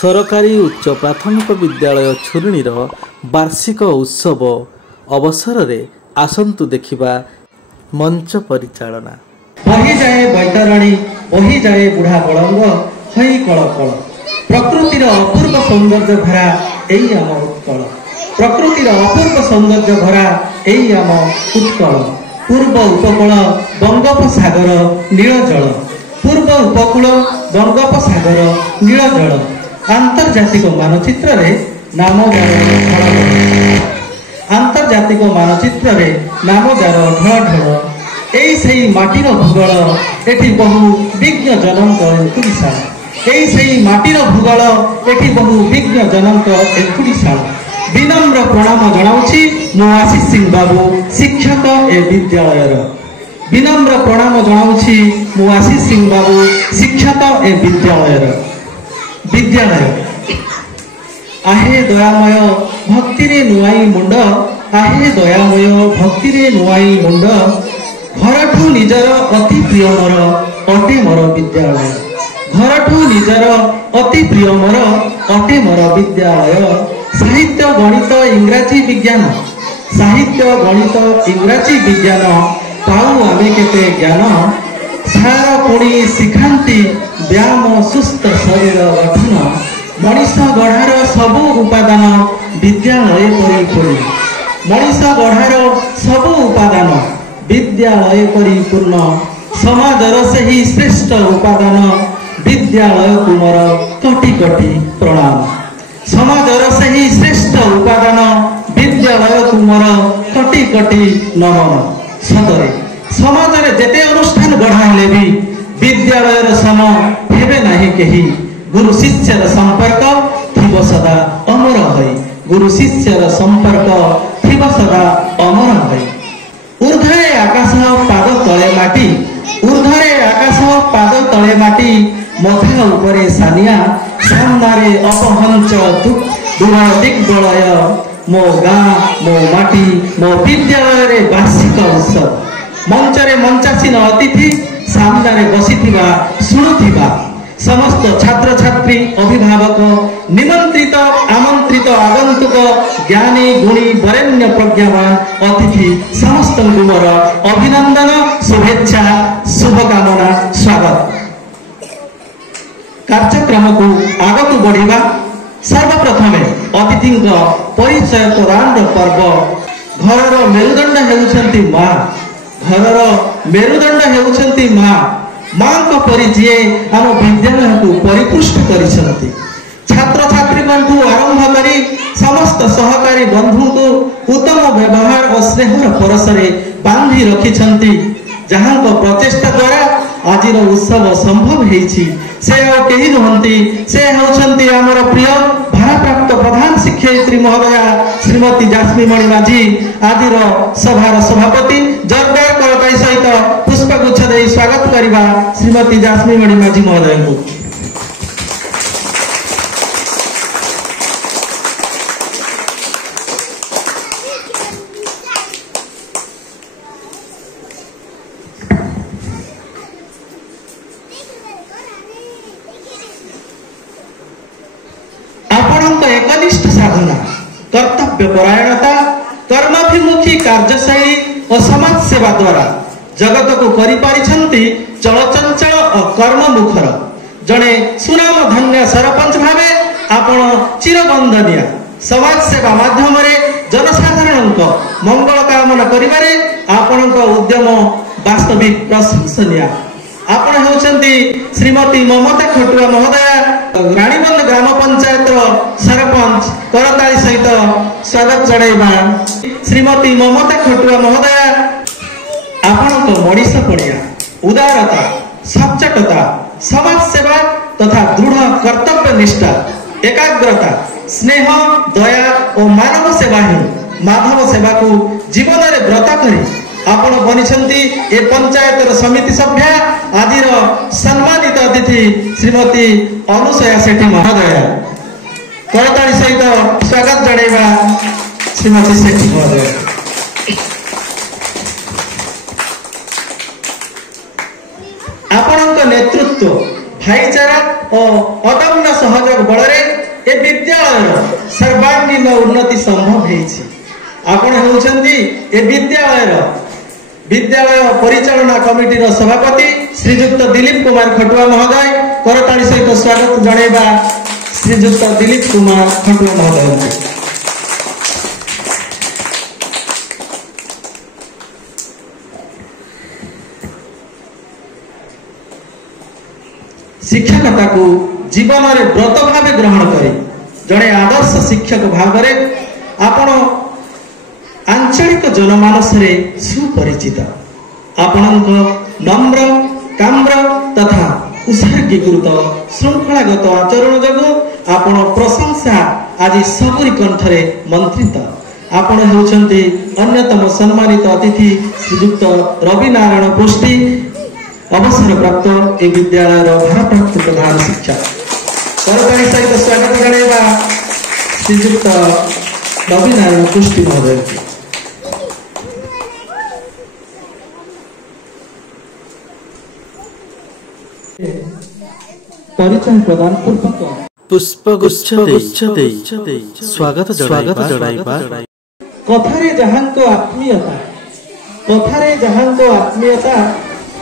सरकारी उच्च प्राथमिक विद्यालय छुरिणीर वार्षिक उत्सव अवसर रे आसंतु देखिबा मंच परिचालना। बही जाए बैतरणी बही जाए बुढ़ा बड़ंग हई कल कल प्रकृतिर अपूर्व सौंदर्य भरा एई आम उत्कल प्रकृतिर अपूर्व सौंदर्य भरा एई आम उत्कल पूर्व उपकूल बंगोपसागर नील जल पूर्व उपकूल बंगोपसागर नील जल आंतर्जातिक मानचित्र रे नामजार आंतर्जातिक मानचित्र रे नामजार ढल ढल एई सेई माटीर भूगोल एठी बहु विज्ञ जनक एकुड़ीशाल एई सेई माटीर भूगोल एठी बहु विज्ञ जनक एकुड़ीशाल विनम्र प्रणाम जनाउछि मो आशीष सिंह बाबू शिक्षक ए विद्यालयर विनम्र प्रणाम जनाउछि मो आशीष सिंह बाबू शिक्षक ए विद्यालयर विद्यालय आहे दयामय भक्ति रे नुआई मुंड आहे दयामय भक्ति रे नुआई मुंड घरठू निजर अति प्रिय मोर अटे मोर विद्यालय घरठू निजर अति प्रिय मोर अटे मोर विद्यालय साहित्य गणित इंग्राजी विज्ञान साहित्य गणित इंग्राजी विज्ञान पाऊ आमे केते ज्ञान सारा पुणी शिखांती व्यायाम सुस्थ शरीर गठन मनीष गढ़ार सबु उपादान विद्यालय परिपूर्ण मनीष गढ़ार सबु उपादान विद्यालय परिपूर्ण समाजर सही श्रेष्ठ उपादान विद्यालय कुमार कोटि कोटि प्रणाम समाजर सही श्रेष्ठ उपादान विद्यालय कुमार कोटि कोटि नमन सतरे समाजरे जेते अनुष्ठान गढ़ाइले भी विद्यालयर सम हेबे नाही केही गुरु शिष्यर संपर्क थिब सदा अमर होई गुरु शिष्यर संपर्क थिब सदा अमर होई ऊर्ध्वरे आकाश पाद तले माटी ऊर्ध्वरे आकाश पाद तले माटी मथा उपरे सानिया सामनारे अपहंच दूर दिग्बलय मो गाँ मो माटी मो विद्यालय रे वार्षिक उत्सव मंचरे मंचासीन अतिथि सामनारे बसिथिबा सुनुथिबा समस्त छात्र छात्री अभिभावक निमंत्रित आमंत्रित आगंतुक ज्ञानी गुणी वरेण्य प्रज्ञावान अतिथि समस्त मोर अभिनंदन शुभेच्छा शुभकामना स्वागत कार्यक्रम को आगक बढ़िबा सर्वप्रथमे अतिथि परिचय प्रदान पर्व घरर मेरुदंड हेउछंती माँ घरर मेरुदंड हेउछंती माँ माँ को परिचय आम विद्यालय को परिपुष्ट करिसंती छात्र छात्री बंधु आरंभ करी समस्त सहकारी बंधु को उत्तम व्यवहार और स्नेहर परसरे बांधी रखिछंती जहां को प्रचेष्टा द्वारा आजिर उत्सव संभव हेछि से आ केही नहंती से हेउछंती हमर प्रिय भारप्राप्त प्रधान शिक्षयित्री महोदया श्रीमती जास्मी मणि माझी आदिर सभार सभापति जोरदार करताई सहित पुष्पगुच्छ दे स्वागत करिबा श्रीमती जास्मी मणि माझी महोदय को एकनिष्ठ साधना कर्तव्य परायणता कर्माभिमुखी कार्यशैली और समाज सेवा द्वारा जगत को करि पारिछंती चलचंचल और कर्ममुखर जने सुनाम धन्य सरपंच भावे आपण चिरबंदनिया समाज सेवा माध्यम रे जनसाधारण को मंगल कामना करिबारे आपनक उद्यम वास्तविक प्रशंसनीय आपण हेउछंती श्रीमती ममता खटुआ महोदया रानीबंद ग्राम पंचायत सरपंच करताली सहित स्वागत जणाइबा श्रीमती ममता खटुआ महोदया आपण को मनीष पड़िया उदारता सच्चटता समाज सेवा तथा दृढ़ कर्तव्य निष्ठा एकाग्रता स्नेह दया और मानव सेवा ही माधव सेवा को जीवन में व्रत करी आपण बनिछंती ए पंचायत समिति सभ्य आदिर सम्मानित अतिथि श्रीमती अनुसया सेठी महोदया करताली सहित स्वागत जणाइबा श्रीमती सेठी महोदया आपणक नेतृत्व भाईचारा और अदम्य सहयोग बल ए विद्यालय सर्वांगीन उन्नति संभव होइछि। आपण होउछन्ती ए विद्यालय परिचालना कमिटी सभापति श्रीजुक्त दिलीप कुमार खटुआ महोदय। करताली सहित स्वागत जणेबा श्रीजुक्त दिलीप कुमार खटुआ महोदय। शिक्षकता को जीवन में व्रत भाव ग्रहण करी जड़े आदर्श शिक्षक भाव में आपण आंचलिक जनमानस रे सुपरिचित। आपण नम्र काम्र तथा उत्सर्गीकृत श्रृंखलागत आचरण जो आपण प्रशंसा आज सबरी कंठरे मंत्रित। आपण होउछन्ती अन्यतम सम्मानित अतिथि श्रीजुक्त रवि नारायण पृष्टि अवसर प्राप्त ए विद्यालय भारप्राप्त प्रधान शिक्षक। सरकारी सहित स्वागत जणेबा श्रीजुक्त रवि नारायण पृष्टि महोदय। परिचय प्रदान पूर्वक पुष्पगुच्छ देई स्वागत जणाइबा कथारे जहांको आत्मीयता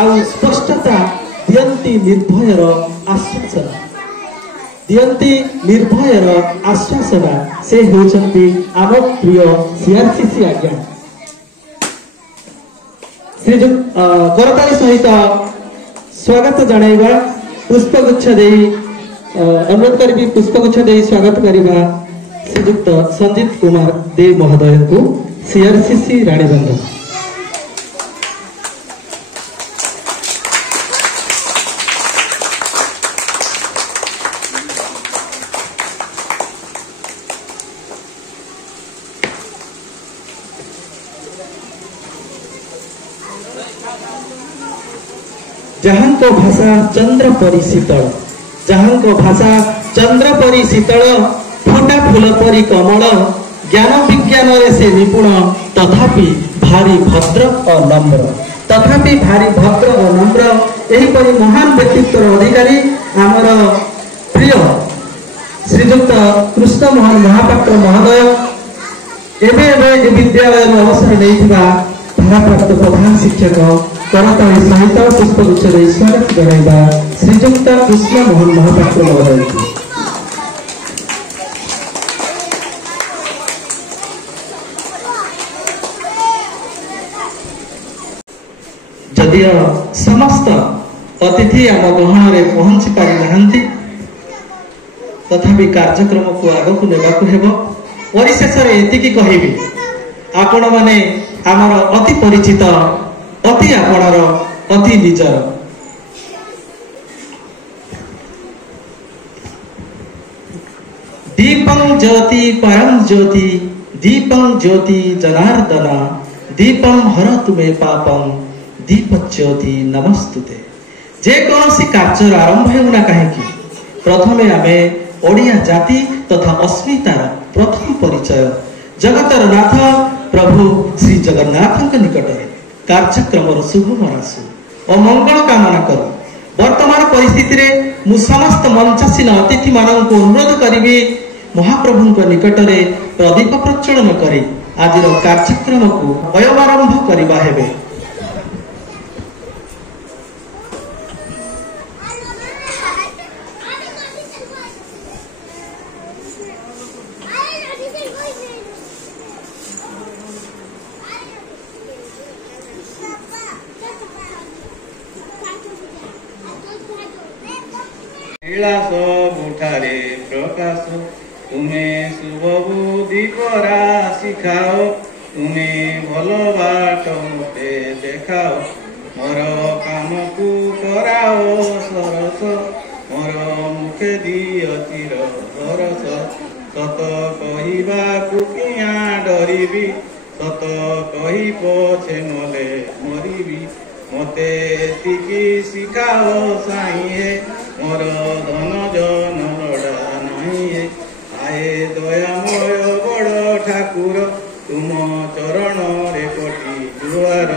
आउ स्पष्टता दियंती निर्भयर आश्वासना से होचंती आम प्रिय सीआरसीसी आज्ञा। श्रीजुक्त करताली सहित स्वागत जणाइबा पुष्पगुच्छ देई अनुरोध करी पुष्पगुच्छ देई स्वागत करिबा श्रीजुक्त संजीत कुमार देव महोदय को सीआरसीसी रानीबंध। जहांको भाषा चंद्र परी शीतल फुटा फूल परी कमल ज्ञान विज्ञान रे से निपुण तथापि भारी भद्र और नम्र एही परी महान व्यक्तित्व अधिकारी आमर प्रिय श्रीजुक्त कृष्ण मोहन महापात्र महोदय एबे विद्यालय अवसर नैथिबा भारप्राप्त प्रधान शिक्षक। करताली सहित पुष्पगुच्छ देई स्वागत जणाइबा श्रीजुक्त कृष्ण मोहन महापात्र महोदय। जदियो समस्त अतिथि आम गहन रे पहुंची पारि नाहंती तथापि कार्यक्रम को आगो को नेबा को हेबो। परिशेष रे एतिकी कहिबी आपण माने आमर अति परिचित अति आपणर अति निजर दीपं ज्योति परम ज्योति दीपं ज्योति जनार्दन दीपं हर तुमे पापं दीपज्योति नमस्तुते। जे कौनसी कार्य आरंभ होना कहीं प्रथमे आमे ओडिया जाति तथा अस्मितार प्रथम परिचय जगतर नाथ प्रभु श्री जगन्नाथ निकटरे कार्यक्रम शुभ मनासु और मंगल कामना करू। वर्तमान परिस्थिति रे मु समस्त मंचासीन अतिथि मानक अनुरोध करी महाप्रभु निकटरे प्रदीप प्रज्वलन करी आज कार्यक्रम को अयमारंभ करवा हेबे। बुठारे प्रकाश तुम्हें शुभ बुद्धि करा शिखाओ तुम्हें भल बाट मते देखाओ मोर काम को कराओ सरस मोर मुखे दियो चिर सरस सत कहवा किया डरबी सत कही पछे मले मरबी मते तिकी शिखाओ साइए मोर धन जन लड़ा नहीं आए दयामय बड़ ठाकुर तुम चरण रे कोटि जुआर